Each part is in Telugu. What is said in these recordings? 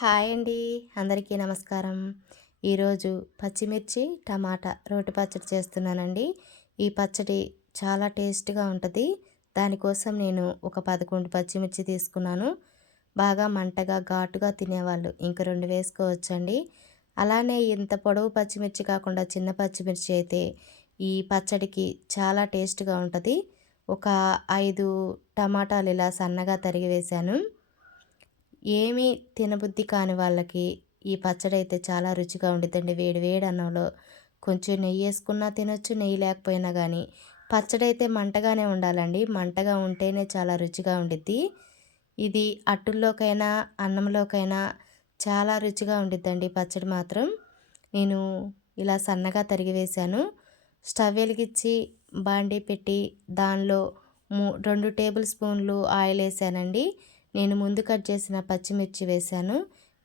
హాయ్ అండి. అందరికీ నమస్కారం. ఈరోజు పచ్చిమిర్చి టమాటా రోటి పచ్చడి చేస్తున్నానండి. ఈ పచ్చడి చాలా టేస్ట్గా ఉంటుంది. దానికోసం నేను ఒక పదకొండు పచ్చిమిర్చి తీసుకున్నాను. బాగా మంటగా ఘాటుగా తినేవాళ్ళు ఇంక రెండు వేసుకోవచ్చండి. అలానే ఇంత పొడవు పచ్చిమిర్చి కాకుండా చిన్న పచ్చిమిర్చి అయితే ఈ పచ్చడికి చాలా టేస్ట్గా ఉంటుంది. ఒక ఐదు టమాటాలు ఇలా సన్నగా తరిగి వేశాను. ఏమీ తినబుద్ధి కాని వాళ్ళకి ఈ పచ్చడి అయితే చాలా రుచిగా ఉండిద్దండి. వేడి వేడి అన్నంలో కొంచెం నెయ్యి వేసుకున్నా తినొచ్చు నెయ్యి లేకపోయినా కానీ పచ్చడి అయితే మంటగానే ఉండాలండి. మంటగా ఉంటేనే చాలా రుచిగా ఉండిద్ది. ఇది అట్టుల్లోకైనా అన్నంలోకైనా చాలా రుచిగా ఉండిద్దండి పచ్చడి మాత్రం. నేను ఇలా సన్నగా తరిగి వేశాను. స్టవ్ వెలిగించి బాండీ పెట్టి దానిలో మూ రెండు టేబుల్ స్పూన్లు ఆయిల్ వేసానండి. నేను ముందు కట్ చేసిన పచ్చిమిర్చి వేశాను.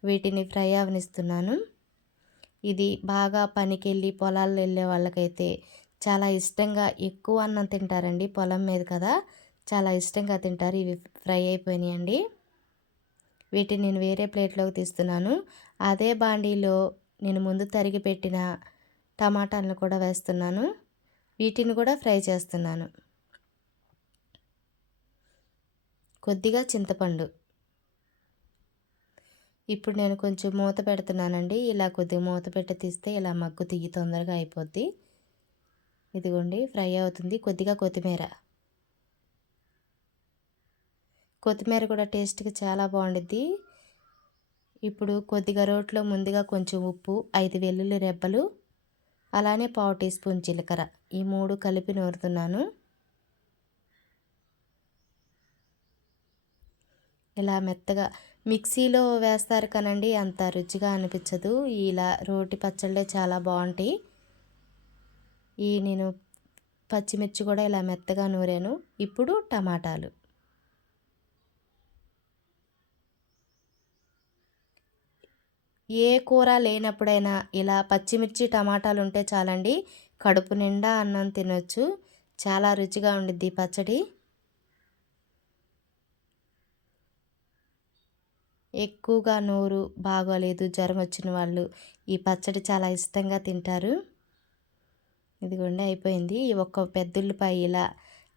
వీటిని ఫ్రై అవనిస్తున్నాను. ఇది బాగా పనికి వెళ్ళి పొలాల్లో వెళ్ళే వాళ్ళకైతే చాలా ఇష్టంగా ఎక్కువ అన్నం తింటారండి పొలం మీద కదా. చాలా ఇష్టంగా తింటారు. ఇవి ఫ్రై అయిపోయినాయండి. వీటిని నేను వేరే ప్లేట్లోకి తీస్తున్నాను. అదే బాండీలో నేను ముందు తరిగి పెట్టిన టమాటాలను కూడా వేస్తున్నాను. వీటిని కూడా ఫ్రై చేస్తున్నాను. కొద్దిగా చింతపండు. ఇప్పుడు నేను కొంచెం మూత పెడుతున్నానండి. ఇలా కొద్దిగా మూత పెట్టి తీస్తే ఇలా మగ్గు తియ్యి తొందరగా అయిపోద్ది. ఇదిగోండి ఫ్రై అవుతుంది. కొద్దిగా కొత్తిమీర. కొత్తిమీర కూడా టేస్ట్కి చాలా బాగుండిద్ది. ఇప్పుడు కొద్దిగా రోట్లో ముందుగా కొంచెం ఉప్పు ఐదు వెల్లుల్లి రెబ్బలు అలానే పావు టీ స్పూన్ జీలకర్ర. ఈ మూడు కలిపి నూరుతున్నాను. ఇలా మెత్తగా మిక్సీలో వేస్తారు కనండి అంత రుచిగా అనిపించదు. ఇలా రోటి పచ్చళ్ళే చాలా బాగుంటాయి. ఈ నేను పచ్చిమిర్చి కూడా ఇలా మెత్తగా నూరాను. ఇప్పుడు టమాటాలు. ఏ కూర లేనప్పుడైనా ఇలా పచ్చిమిర్చి టమాటాలు ఉంటే చాలండి కడుపు నిండా అన్నం తినొచ్చు. చాలా రుచిగా ఉండిద్ది పచ్చడి. ఎక్కువగా నోరు బాగోలేదు జ్వరం వచ్చిన వాళ్ళు ఈ పచ్చడి చాలా ఇష్టంగా తింటారు. ఇదిగోండి అయిపోయింది. ఒక్క పెద్దుల్లిపాయ ఇలా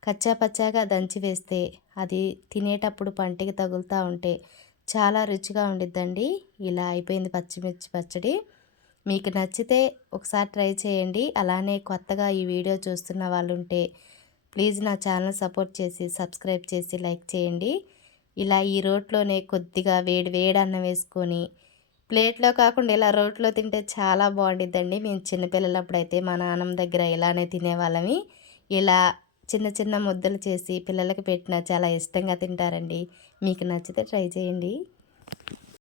కచ్చా పచ్చాగా దంచి వేస్తే అది తినేటప్పుడు పంటికి తగులుతూ ఉంటే చాలా రుచిగా ఉండిద్దండి. ఇలా అయిపోయింది పచ్చిమిర్చి పచ్చడి. మీకు నచ్చితే ఒకసారి ట్రై చేయండి. అలానే కొత్తగా ఈ వీడియో చూస్తున్న వాళ్ళు ఉంటే ప్లీజ్ నా ఛానల్ సపోర్ట్ చేసి సబ్స్క్రైబ్ చేసి లైక్ చేయండి. ఇలా ఈ రోట్లోనే కొద్దిగా వేడి వేడి అన్నం వేసుకొని ప్లేట్లో కాకుండా ఇలా రోట్లో తింటే చాలా బాగుండిద్దండి. మేము చిన్నపిల్లలప్పుడైతే మా నాన్నమ్మ దగ్గర ఇలానే తినేవాళ్ళమి. ఇలా చిన్న చిన్న ముద్దలు చేసి పిల్లలకి పెట్టినా చాలా ఇష్టంగా తింటారండి. మీకు నచ్చితే ట్రై చేయండి.